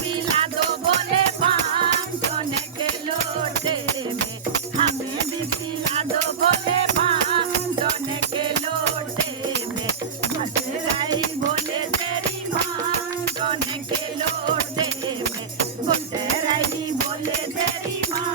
पिला दो बोले पान सोने के लोटे में, हमें भी पिला दो बोले पान सोने के लोटे में। भटराई बोले तेरी माँ सोने के लोटे में, भटराई बोले तेरी माँ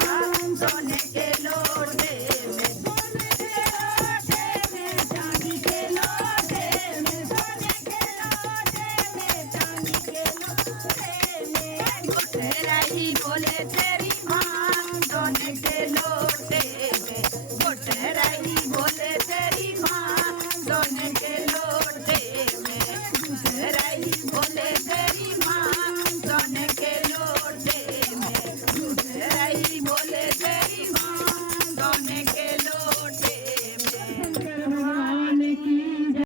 सोने के लोटे में। सोने के लोटे में, चांदी के लोटे में, सोने के लोटे में, चांदी के लोटे में। भटराई बोले तेरी माँ सोने के लोटे में, भटराई बोले तेरी माँ सोने के लोटे में। भटराई बोले तेरी माँ सोने के लोटे में, भटराई बोले तेरी माँ सोने